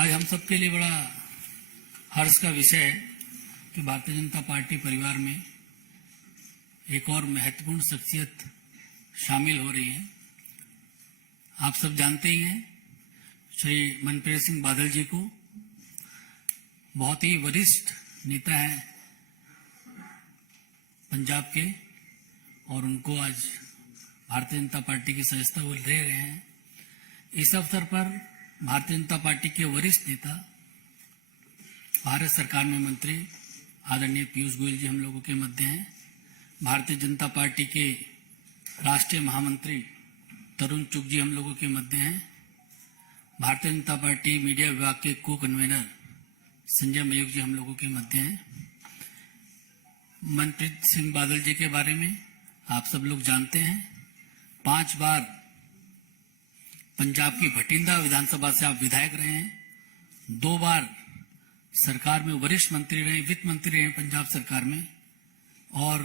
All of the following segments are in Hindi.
आज हम सबके लिए बड़ा हर्ष का विषय है कि भारतीय जनता पार्टी परिवार में एक और महत्वपूर्ण शख्सियत शामिल हो रही है। आप सब जानते ही हैं श्री मनप्रीत सिंह बादल जी को, बहुत ही वरिष्ठ नेता है पंजाब के, और उनको आज भारतीय जनता पार्टी की सदस्यता वो ले रहे हैं। इस अवसर पर भारतीय जनता पार्टी के वरिष्ठ नेता, भारत सरकार में मंत्री आदरणीय पीयूष गोयल जी हम लोगों के मध्य हैं। भारतीय जनता पार्टी के राष्ट्रीय महामंत्री तरुण चुग जी हम लोगों के मध्य हैं। भारतीय जनता पार्टी मीडिया विभाग के को कन्वीनर संजय मयूख जी हम लोगों के मध्य हैं। मनप्रीत सिंह बादल जी के बारे में आप सब लोग जानते हैं। 5 बार पंजाब की भटिंडा विधानसभा से आप विधायक रहे हैं। 2 बार सरकार में वरिष्ठ मंत्री रहे, वित्त मंत्री रहे पंजाब सरकार में, और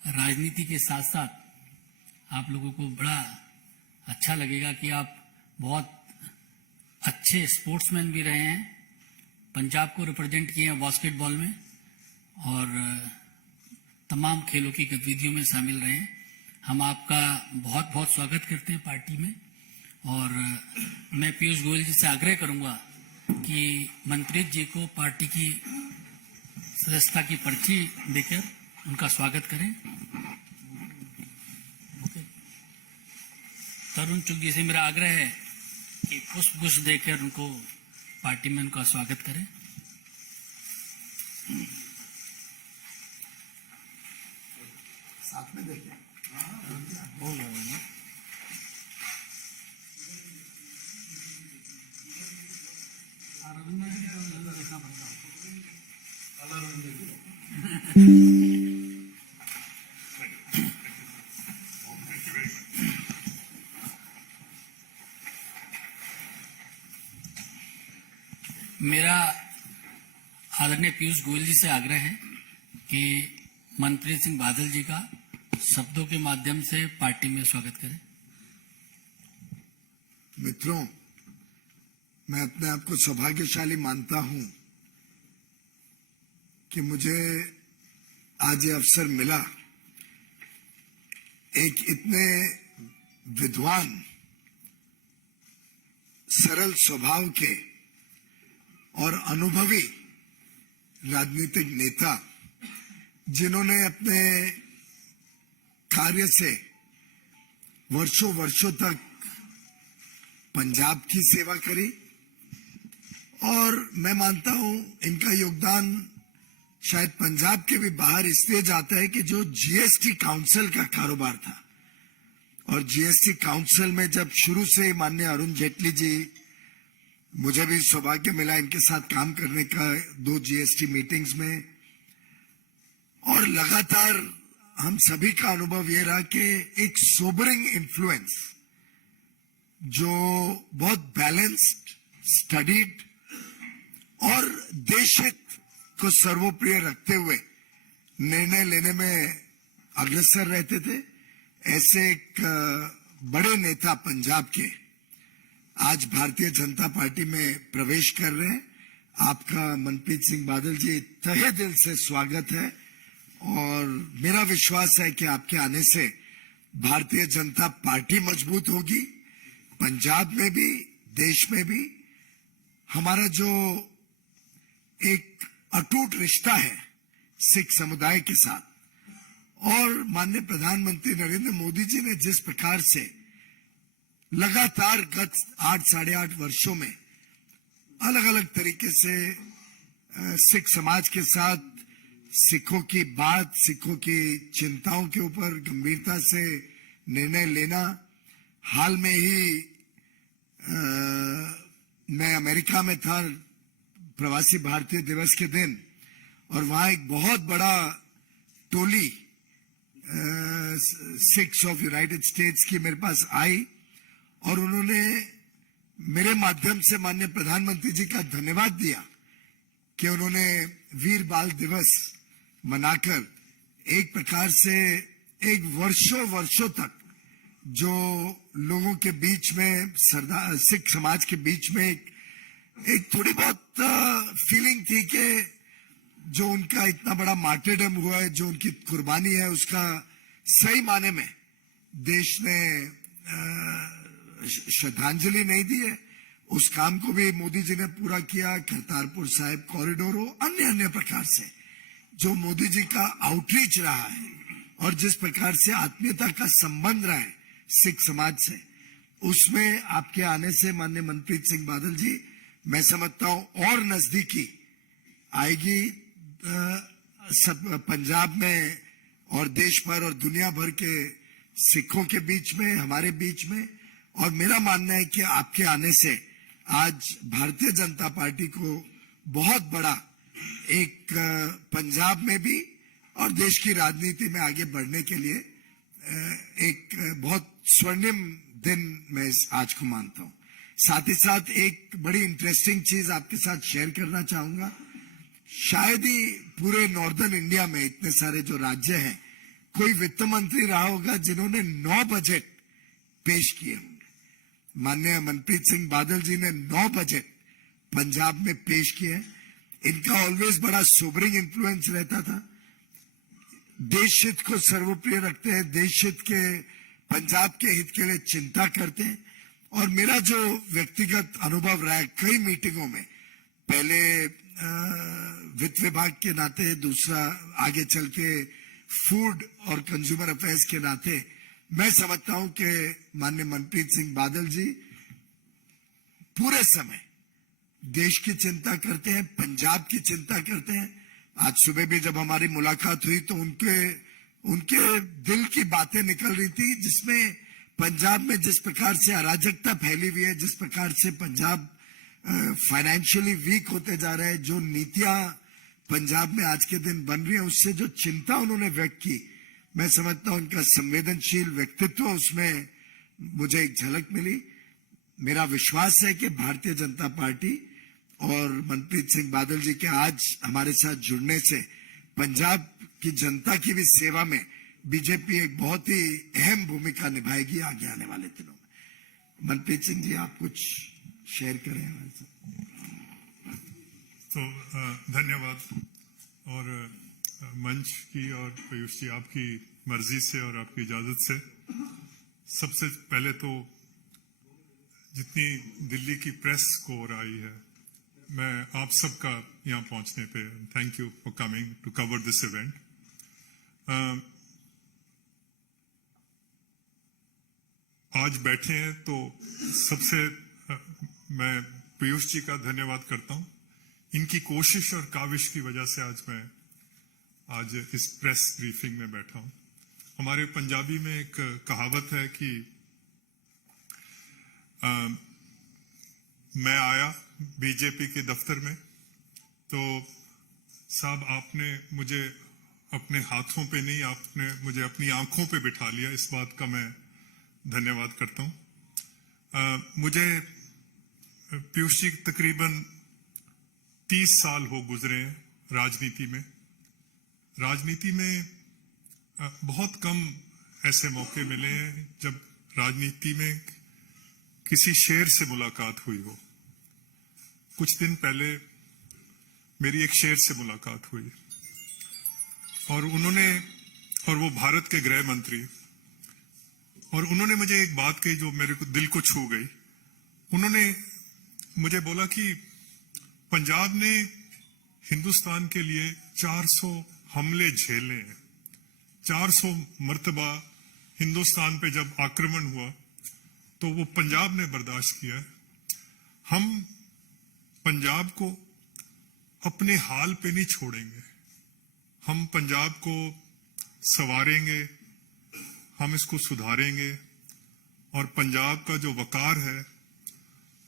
राजनीति के साथ साथ आप लोगों को बड़ा अच्छा लगेगा कि आप बहुत अच्छे स्पोर्ट्समैन भी रहे हैं। पंजाब को रिप्रेजेंट किए हैं बास्केटबॉल में और तमाम खेलों की गतिविधियों में शामिल रहे हैं। हम आपका बहुत बहुत स्वागत करते हैं पार्टी में, और मैं पीयूष गोयल जी से आग्रह करूंगा कि मनप्रीत जी को पार्टी की सदस्यता की पर्ची देकर उनका स्वागत करें। तरुण चुग जी से मेरा आग्रह है कि पुष्प देकर उनको पार्टी में उनका स्वागत करें। साथ में देखें। देखना पड़ेगा। मेरा आदरणीय पीयूष गोयल जी से आग्रह है कि मनप्रीत सिंह बादल जी का शब्दों के माध्यम से पार्टी में स्वागत करें। मित्रों, मैं अपने आप को सौभाग्यशाली मानता हूं कि मुझे आज ये अवसर मिला एक इतने विद्वान, सरल स्वभाव के और अनुभवी राजनीतिक नेता, जिन्होंने अपने कार्य से वर्षों वर्षों तक पंजाब की सेवा करी, और मैं मानता हूं इनका योगदान शायद पंजाब के भी बाहर इसलिए जाता है कि जो जीएसटी काउंसिल का कारोबार था, और जीएसटी काउंसिल में जब शुरू से माननीय अरुण जेटली जी, मुझे भी सौभाग्य मिला इनके साथ काम करने का 2 जीएसटी मीटिंग्स में, और लगातार हम सभी का अनुभव यह रहा कि एक सोबरिंग इन्फ्लुएंस जो बहुत बैलेंस्ड, स्टडीड और देश हित को सर्वोप्रिय रखते हुए निर्णय लेने में अग्रसर रहते थे, ऐसे एक बड़े नेता पंजाब के आज भारतीय जनता पार्टी में प्रवेश कर रहे हैं। आपका मनप्रीत सिंह बादल जी तहे दिल से स्वागत है, और मेरा विश्वास है कि आपके आने से भारतीय जनता पार्टी मजबूत होगी, पंजाब में भी, देश में भी। हमारा जो एक अटूट रिश्ता है सिख समुदाय के साथ, और माननीय प्रधानमंत्री नरेंद्र मोदी जी ने जिस प्रकार से लगातार गत 8 साढ़े 8 वर्षों में अलग अलग तरीके से सिख समाज के साथ सिखों की बात, सिखों की चिंताओं के ऊपर गंभीरता से निर्णय लेना। हाल में ही मैं अमेरिका में था प्रवासी भारतीय दिवस के दिन, और वहां एक बहुत बड़ा टोली सिख्स ऑफ यूनाइटेड स्टेट्स की मेरे पास आई, और उन्होंने मेरे माध्यम से माननीय प्रधानमंत्री जी का धन्यवाद दिया कि उन्होंने वीर बाल दिवस मनाकर एक प्रकार से एक वर्षों वर्षों तक जो लोगों के बीच में, सिख समाज के बीच में एक एक थोड़ी बहुत फीलिंग थी कि जो उनका इतना बड़ा मार्टेडम हुआ है, जो उनकी कुर्बानी है, उसका सही माने में देश ने श्रद्धांजलि नहीं दी है। उस काम को भी मोदी जी ने पूरा किया। करतारपुर साहिब कॉरिडोर हो, अन्य अन्य प्रकार से जो मोदी जी का आउटरीच रहा है और जिस प्रकार से आत्मीयता का संबंध रहा है सिख समाज से, उसमें आपके आने से माननीय मनप्रीत सिंह बादल जी, मैं समझता हूं और नजदीकी आएगी सब पंजाब में और देश भर और दुनिया भर के सिखों के बीच में, हमारे बीच में। और मेरा मानना है कि आपके आने से आज भारतीय जनता पार्टी को बहुत बड़ा एक पंजाब में भी और देश की राजनीति में आगे बढ़ने के लिए एक बहुत स्वर्णिम दिन मैं आज को मानता हूं। साथ ही साथ एक बड़ी इंटरेस्टिंग चीज आपके साथ शेयर करना चाहूंगा। शायद ही पूरे नॉर्दर्न इंडिया में इतने सारे जो राज्य हैं, कोई वित्त मंत्री रहा होगा जिन्होंने 9 बजट पेश किए होंगे। माननीय मनप्रीत सिंह बादल जी ने 9 बजट पंजाब में पेश किए। इनका ऑलवेज बड़ा सोबरिंग इन्फ्लुएंस रहता था। देश हित को सर्वोप्रिय रखते हैं, देश हित के पंजाब के हित के लिए चिंता करते हैं। और मेरा जो व्यक्तिगत अनुभव रहा है कई मीटिंगों में, पहले वित्त विभाग के नाते, दूसरा आगे चल के फूड और कंज्यूमर अफेयर्स के नाते, मैं समझता हूं कि माननीय मनप्रीत सिंह बादल जी पूरे समय देश की चिंता करते हैं, पंजाब की चिंता करते हैं। आज सुबह भी जब हमारी मुलाकात हुई तो उनके दिल की बातें निकल रही थी, जिसमें पंजाब में जिस प्रकार से अराजकता फैली हुई है, जिस प्रकार से पंजाब फाइनेंशियली वीक होते जा रहे हैं, जो नीतियां पंजाब में आज के दिन बन रही है, उससे जो चिंता उन्होंने व्यक्त की, मैं समझता हूं उनका संवेदनशील व्यक्तित्व, उसमें मुझे एक झलक मिली। मेरा विश्वास है कि भारतीय जनता पार्टी और मनप्रीत सिंह बादल जी के आज हमारे साथ जुड़ने से पंजाब की जनता की भी सेवा में बीजेपी एक बहुत ही अहम भूमिका निभाएगी आगे आने वाले दिनों में। मनप्रीत सिंह जी, आप कुछ शेयर करें हमारे साथ। तो धन्यवाद। और मंच की और पीयूष जी आपकी मर्जी से और आपकी इजाजत से सबसे पहले तो जितनी दिल्ली की प्रेस को आई है, मैं आप सबका यहाँ पहुंचने पे thank you for coming to cover this event. आज बैठे हैं तो सबसे मैं पीयूष जी का धन्यवाद करता हूं। इनकी कोशिश और काविश की वजह से आज इस प्रेस ब्रीफिंग में बैठा हूं। हमारे पंजाबी में एक कहावत है कि मैं आया बीजेपी के दफ्तर में तो साहब आपने मुझे अपने हाथों पे नहीं, आपने मुझे अपनी आंखों पे बिठा लिया। इस बात का मैं धन्यवाद करता हूं। मुझे पीयूष जी तकरीबन 30 साल हो गुजरे हैं राजनीति में। राजनीति में बहुत कम ऐसे मौके मिले हैं जब राजनीति में किसी शेर से मुलाकात हुई हो। कुछ दिन पहले मेरी एक शेर से मुलाकात हुई और वो भारत के गृह मंत्री, और उन्होंने मुझे एक बात कही जो मेरे को दिल को छू गई। उन्होंने मुझे बोला कि पंजाब ने हिंदुस्तान के लिए 400 हमले झेले हैं। 400 मर्तबा हिंदुस्तान पे जब आक्रमण हुआ तो वो पंजाब ने बर्दाश्त किया। हम पंजाब को अपने हाल पे नहीं छोड़ेंगे। हम पंजाब को संवारेंगे, हम इसको सुधारेंगे और पंजाब का जो वकार है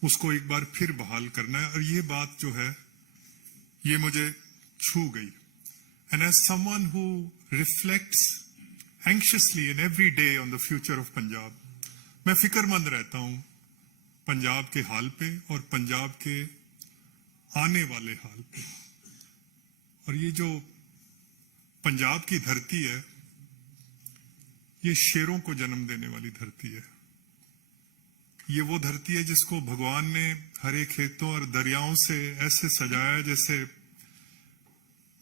उसको एक बार फिर बहाल करना है। और ये बात जो है ये मुझे छू गई। And as someone who reflects anxiously in every day on the future of Punjab, मैं फिक्रमंद रहता हूं पंजाब के हाल पे और पंजाब के आने वाले हाल पे। और ये जो पंजाब की धरती है ये शेरों को जन्म देने वाली धरती है। ये वो धरती है जिसको भगवान ने हरे खेतों और दरियाओं से ऐसे सजाया जैसे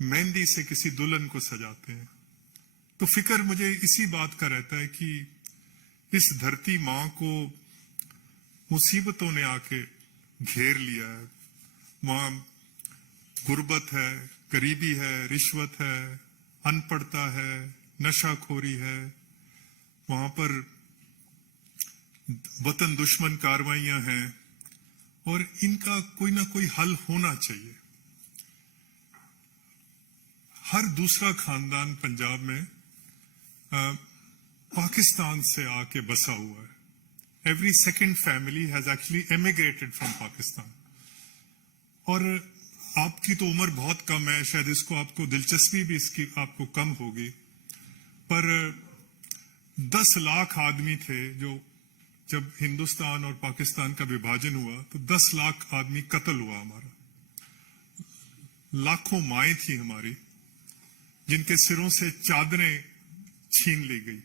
मेहंदी से किसी दुल्हन को सजाते हैं। तो फिक्र मुझे इसी बात का रहता है कि इस धरती मां को मुसीबतों ने आके घेर लिया है। वहां गुर्बत है, गरीबी है, रिश्वत है, अनपढ़ता है, नशाखोरी है, वहां पर वतन दुश्मन कार्रवाइयां हैं और इनका कोई ना कोई हल होना चाहिए। हर दूसरा खानदान पंजाब में पाकिस्तान से आके बसा हुआ है। Every second family has actually emigrated from Pakistan. और आपकी तो उम्र बहुत कम है, शायद इसको आपको दिलचस्पी भी इसकी आपको कम होगी, पर 10 लाख आदमी थे जो जब हिंदुस्तान और पाकिस्तान का विभाजन हुआ तो 10 लाख आदमी कत्ल हुआ हमारा। लाखों माएं थी हमारी जिनके सिरों से चादरें छीन ली गई।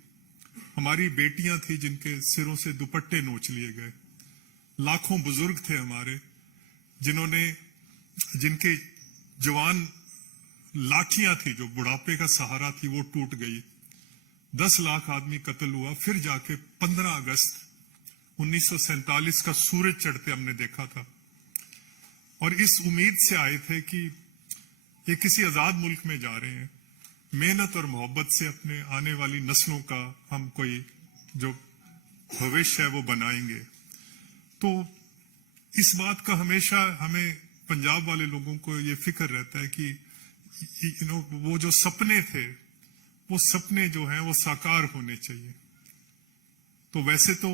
हमारी बेटियां थी जिनके सिरों से दुपट्टे नोच लिए गए। लाखों बुजुर्ग थे हमारे जिनके जवान लाठियां थी जो बुढ़ापे का सहारा थी वो टूट गई। 10 लाख आदमी कत्ल हुआ। फिर जाके 15 अगस्त 1947 का सूरज चढ़ते हमने देखा था और इस उम्मीद से आए थे कि ये किसी आजाद मुल्क में जा रहे हैं, मेहनत और मोहब्बत से अपने आने वाली नस्लों का हम कोई जो भविष्य है वो बनाएंगे। तो इस बात का हमेशा हमें पंजाब वाले लोगों को ये फिक्र रहता है कि वो जो सपने थे वो सपने जो हैं वो साकार होने चाहिए। तो वैसे तो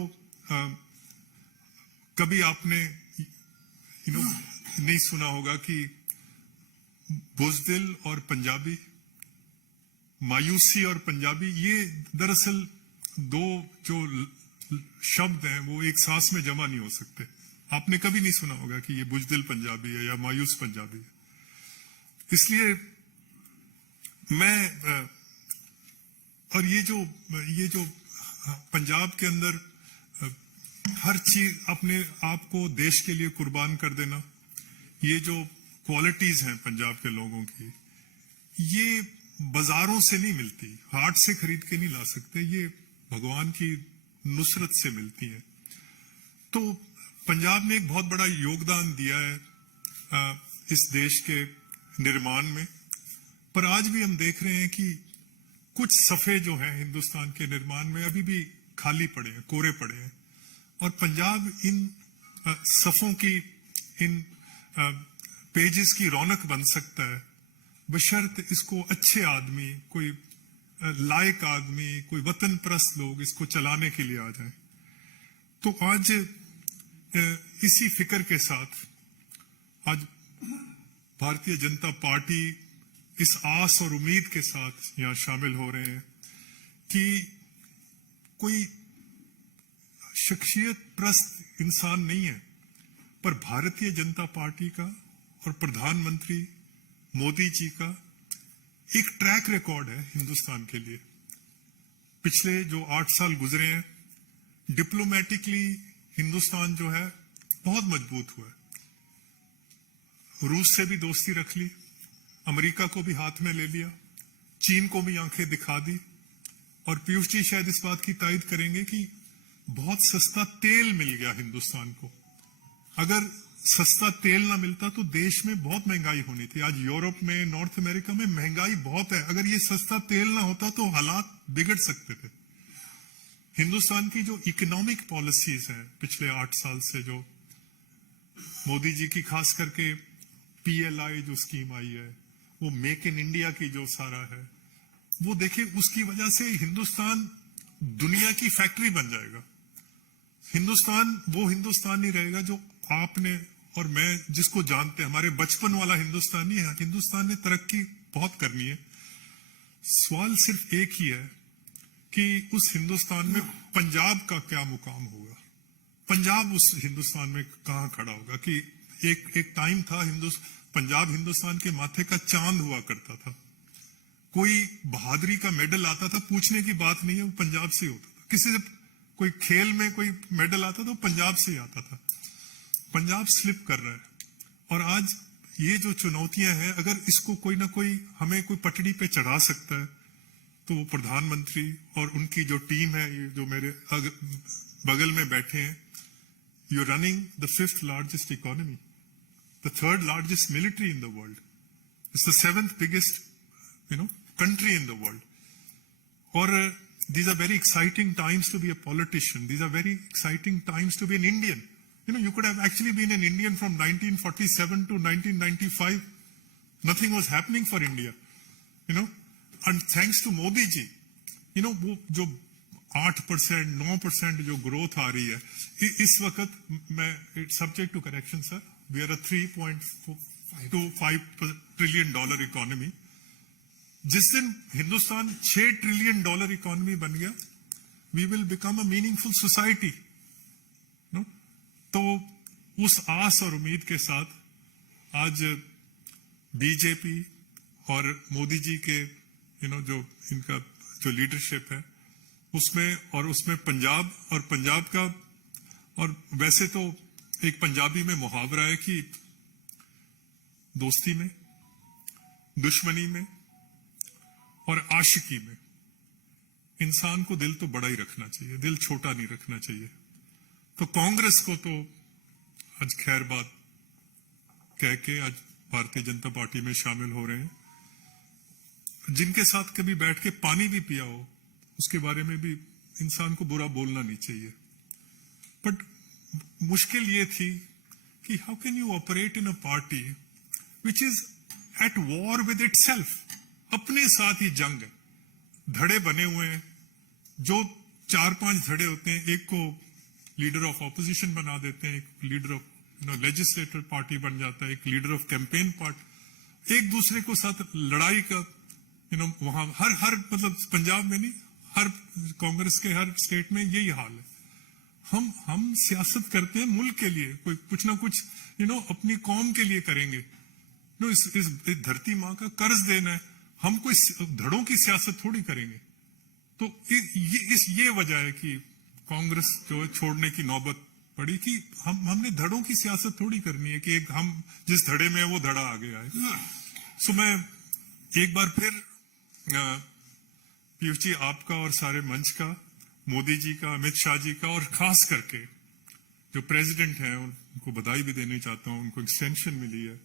कभी आपने नहीं सुना होगा कि बुज़दिल और पंजाबी, मायूसी और पंजाबी, ये दरअसल दो जो शब्द हैं वो एक सांस में जमा नहीं हो सकते। आपने कभी नहीं सुना होगा कि ये बुज़दिल पंजाबी है या मायूस पंजाबी है। इसलिए मैं और ये जो पंजाब के अंदर हर चीज अपने आप को देश के लिए कुर्बान कर देना, ये जो क्वालिटीज हैं पंजाब के लोगों की, ये बाजारों से नहीं मिलती, हाट से खरीद के नहीं ला सकते, ये भगवान की नुसरत से मिलती है। तो पंजाब ने एक बहुत बड़ा योगदान दिया है इस देश के निर्माण में, पर आज भी हम देख रहे हैं कि कुछ सफे जो हैं हिंदुस्तान के निर्माण में अभी भी खाली पड़े हैं, कोरे पड़े हैं। और पंजाब इन सफों की, इन पेजेस की रौनक बन सकता है बशर्त इसको अच्छे आदमी, कोई लायक आदमी, कोई वतन परस्त लोग इसको चलाने के लिए आ जाएं। तो आज इसी फिक्र के साथ आज भारतीय जनता पार्टी इस आस और उम्मीद के साथ यहां शामिल हो रहे हैं कि कोई शख्सियत प्रस्त इंसान नहीं है, पर भारतीय जनता पार्टी का और प्रधानमंत्री मोदी जी का एक ट्रैक रिकॉर्ड है हिंदुस्तान के लिए। पिछले जो 8 साल गुजरे हैं, डिप्लोमेटिकली हिंदुस्तान जो है बहुत मजबूत हुआ है। रूस से भी दोस्ती रख ली, अमेरिका को भी हाथ में ले लिया, चीन को भी आंखें दिखा दी। और पीयूष जी शायद इस बात की तायद करेंगे कि बहुत सस्ता तेल मिल गया हिंदुस्तान को। अगर सस्ता तेल ना मिलता तो देश में बहुत महंगाई होनी थी। आज यूरोप में, नॉर्थ अमेरिका में महंगाई बहुत है। अगर ये सस्ता तेल ना होता तो हालात बिगड़ सकते थे। हिंदुस्तान की जो इकोनॉमिक पॉलिसीज हैं पिछले 8 साल से, जो मोदी जी की खास करके PLI जो स्कीम आई है, वो मेक इन इंडिया की जो सारा है, वो देखिए उसकी वजह से हिंदुस्तान दुनिया की फैक्ट्री बन जाएगा। हिंदुस्तान वो हिंदुस्तान नहीं रहेगा जो आपने और मैं जिसको जानते हैं, हमारे बचपन वाला हिंदुस्तान नहीं है। हिंदुस्तान ने तरक्की बहुत करनी है। सवाल सिर्फ एक ही है कि उस हिंदुस्तान में पंजाब का क्या मुकाम होगा, पंजाब उस हिंदुस्तान में कहां खड़ा होगा। कि एक टाइम था पंजाब हिंदुस्तान के माथे का चांद हुआ करता था। कोई बहादुरी का मेडल आता था, पूछने की बात नहीं है, वो पंजाब से होता था। किसी से कोई खेल में कोई मेडल आता तो पंजाब से ही आता था। पंजाब स्लिप कर रहा है और आज ये जो चुनौतियां हैं, अगर इसको कोई ना कोई हमें कोई पटड़ी पे चढ़ा सकता है तो वो प्रधानमंत्री और उनकी जो टीम है, ये जो मेरे बगल में बैठे हैं, you are running the 5th largest economy, the 3rd largest military in the world, it's the 7th biggest country in the world. Or these are very exciting times to be a politician. These are very exciting times to be an Indian. You could have actually been an Indian from 1947 to 1995. Nothing was happening for India. And thanks to Modi ji, वो जो 8%, 9% जो growth आ रही है, इस वक्त मैं subject to correction, sir, we are a $3.5 trillion economy. जिस दिन हिंदुस्तान $6 trillion इकोनॉमी बन गया, we will become a meaningful society. तो उस आस और उम्मीद के साथ आज बीजेपी और मोदी जी के जो इनका जो लीडरशिप है उसमें पंजाब का, और वैसे तो एक पंजाबी में मुहावरा है कि दोस्ती में, दुश्मनी में और आशिकी में इंसान को दिल तो बड़ा ही रखना चाहिए, दिल छोटा नहीं रखना चाहिए। तो कांग्रेस को तो आज खैर बात कह के आज भारतीय जनता पार्टी में शामिल हो रहे हैं। जिनके साथ कभी बैठ के पानी भी पिया हो, उसके बारे में भी इंसान को बुरा बोलना नहीं चाहिए। बट मुश्किल ये थी कि how can you operate in a party which is at war with itself, अपने साथ ही जंग है, धड़े बने हुए हैं, जो 4-5 धड़े होते हैं, एक को लीडर ऑफ ऑपोजिशन बना देते हैं, एक लीडर ऑफ लेजिस्लेटिव पार्टी बन जाता है, एक लीडर ऑफ कैंपेन पार्टी, एक दूसरे को साथ लड़ाई का वहां हर मतलब पंजाब में नहीं, हर कांग्रेस के हर स्टेट में यही हाल है। हम सियासत करते हैं मुल्क के लिए, कोई कुछ ना कुछ अपनी कौम के लिए करेंगे। इस धरती माँ का कर्ज देना है, हम कोई धड़ों की सियासत थोड़ी करेंगे। तो ये वजह है कि कांग्रेस जो है छोड़ने की नौबत पड़ी कि हमने धड़ों की सियासत थोड़ी करनी है कि हम जिस धड़े में है वो धड़ा आगे आए। सो मैं एक बार फिर पीयूष जी आपका और सारे मंच का, मोदी जी का, अमित शाह जी का, और खास करके जो प्रेसिडेंट हैं उनको बधाई भी देनी चाहता हूं, उनको एक्सटेंशन मिली है।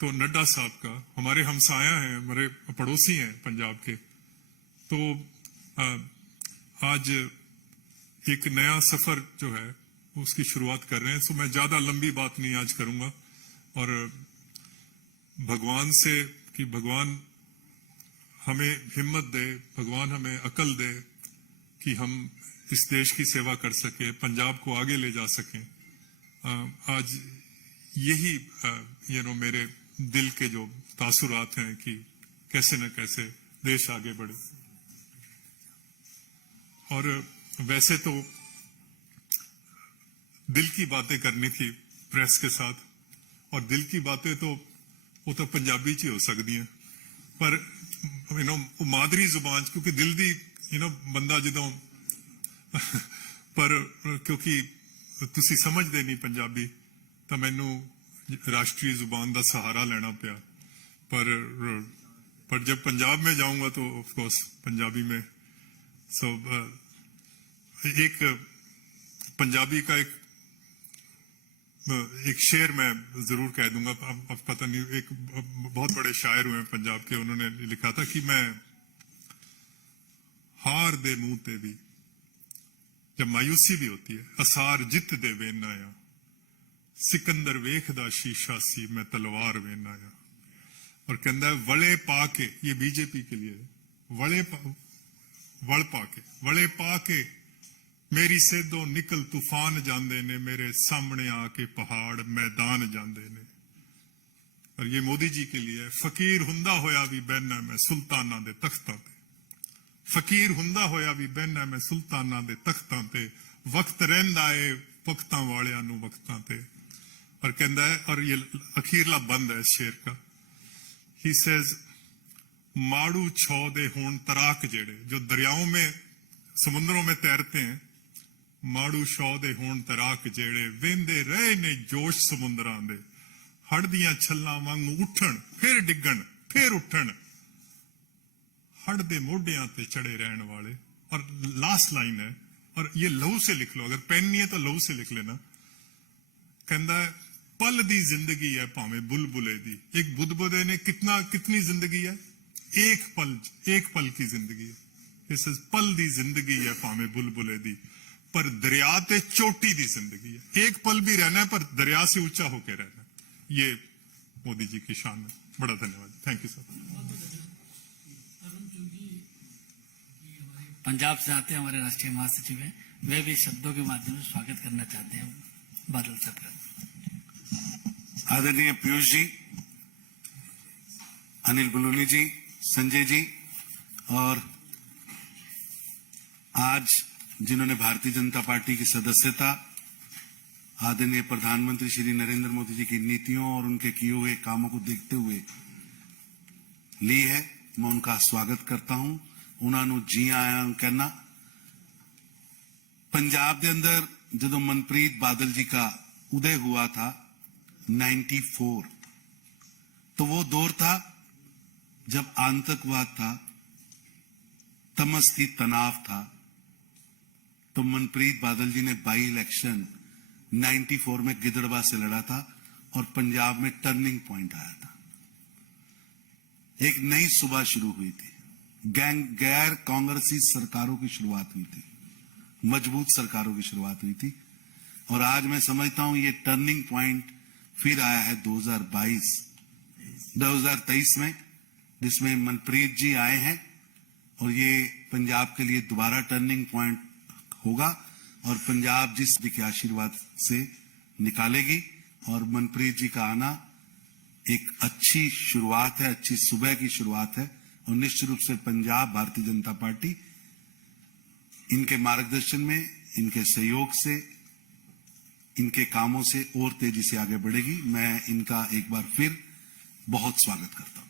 तो नड्डा साहब का, हमारे हमसाया हैं, हमारे पड़ोसी हैं पंजाब के, तो आज एक नया सफर जो है उसकी शुरुआत कर रहे हैं। सो मैं ज्यादा लंबी बात नहीं आज करूंगा, और भगवान से कि भगवान हमें हिम्मत दे, भगवान हमें अकल दे कि हम इस देश की सेवा कर सके, पंजाब को आगे ले जा सकें। आज यही मेरे दिल के जो तासुरात हैं कि कैसे न कैसे देश आगे बढ़े। और वैसे तो दिल की बातें करनी थी प्रेस के साथ, और दिल की बातें तो वो तो पंजाबी च ही हो सकती हैं, पर मादरी जुबान, क्योंकि दिल दी बंदा जदों पर क्योंकि तुसी समझदे नहीं पंजाबी, तो मैनू राष्ट्रीय जुबान का सहारा लेना पिया। पर जब पंजाब में जाऊंगा तो ऑफ कोर्स पंजाबी में। सो एक पंजाबी का एक शेर मैं जरूर कह दूंगा, अब पता नहीं, एक बहुत बड़े शायर हुए हैं पंजाब के, उन्होंने लिखा था कि मैं हार दे मुंह ते भी, जब मायूसी भी होती है, असार जित दे वेन आया, सिकंदर वेखदा शीशा सी मैं तलवार वेन आया। और कहता है वले पा के, ये बीजेपी के लिए, वले पा के मेरी सेदों निकल तूफान जांदे ने, मेरे सामने आके पहाड़ मैदान जांदे ने। और ये मोदी जी के लिए, फकीर हुंदा होया भी बहना मैं सुल्ताना दे तख्तां ते, फकीर हुंदा होया भी बहना मैं सुल्ताना दे तख्तां ते, वक्त रहिंदा है वक्तां वालियां नूं वक्तां ते। और कहता है, और ये अखीरला बंद है इस शेर का, ही सेज माड़ू छौ दे होण तराक जेड़े, जो दरियाओं में समुद्रों में तैरते हैं, ਮਾੜੂ ਸ਼ੌ ਦੇ ਹੋਣ ਤਰਾਕ ਜਿਹੜੇ ਵਹਿੰਦੇ ਰਹੇ ਨੇ ਜੋਸ਼ ਸਮੁੰਦਰਾਂ ਦੇ ਹੜ ਦੀਆਂ ਛੱਲਾਂ ਵਾਂਗੂ ਉੱਠਣ ਫਿਰ ਡਿੱਗਣ ਫਿਰ ਉੱਠਣ हड़ दे मोडियां ते चढ़े रहने वाले। और लास्ट लाइन है, और ये लहू से लिख लो, अगर पेन नहीं है तो लहू से लिख लेना। कहता है पल दी जिंदगी है भावे बुलबुले दी। एक बुदबुदे ने कितनी जिंदगी है? एक पल की जिंदगी है। इस पल दी जिंदगी है भावे बुलबुले दी, पर दरिया ते चोटी दी जिंदगी है। एक पल भी रहना है पर दरिया से ऊंचा होकर रहना है। ये मोदी जी की शान है। बड़ा धन्यवाद। Thank you sir. पंजाब से आते हैं, हमारे राष्ट्रीय महासचिव हैं, वे भी शब्दों के माध्यम से स्वागत करना चाहते हैं बादल साहब का। आदरणीय पीयूष जी, अनिल बलूनी जी, संजय जी, और आज जिन्होंने भारतीय जनता पार्टी की सदस्यता आदरणीय प्रधानमंत्री श्री नरेंद्र मोदी जी की नीतियों और उनके किए हुए कामों को देखते हुए ली है, मैं उनका स्वागत करता हूं। उन्होंने जी आया कहना। पंजाब के अंदर जो मनप्रीत बादल जी का उदय हुआ था 94, तो वो दौर था जब आतंकवाद था, तमस थी, तनाव था। तो मनप्रीत बादल जी ने बाई इलेक्शन 94 में गिदड़वा से लड़ा था और पंजाब में टर्निंग पॉइंट आया था। एक नई सुबह शुरू हुई थी, गैर कांग्रेसी सरकारों की शुरुआत हुई थी, मजबूत सरकारों की शुरुआत हुई थी। और आज मैं समझता हूं ये टर्निंग पॉइंट फिर आया है 2023 में, जिसमें मनप्रीत जी आए हैं और ये पंजाब के लिए दोबारा टर्निंग पॉइंट होगा और पंजाब जिस के आशीर्वाद से निकालेगी। और मनप्रीत जी का आना एक अच्छी शुरुआत है, अच्छी सुबह की शुरुआत है। और निश्चित रूप से पंजाब भारतीय जनता पार्टी इनके मार्गदर्शन में, इनके सहयोग से, इनके कामों से और तेजी से आगे बढ़ेगी। मैं इनका एक बार फिर बहुत स्वागत करता हूं।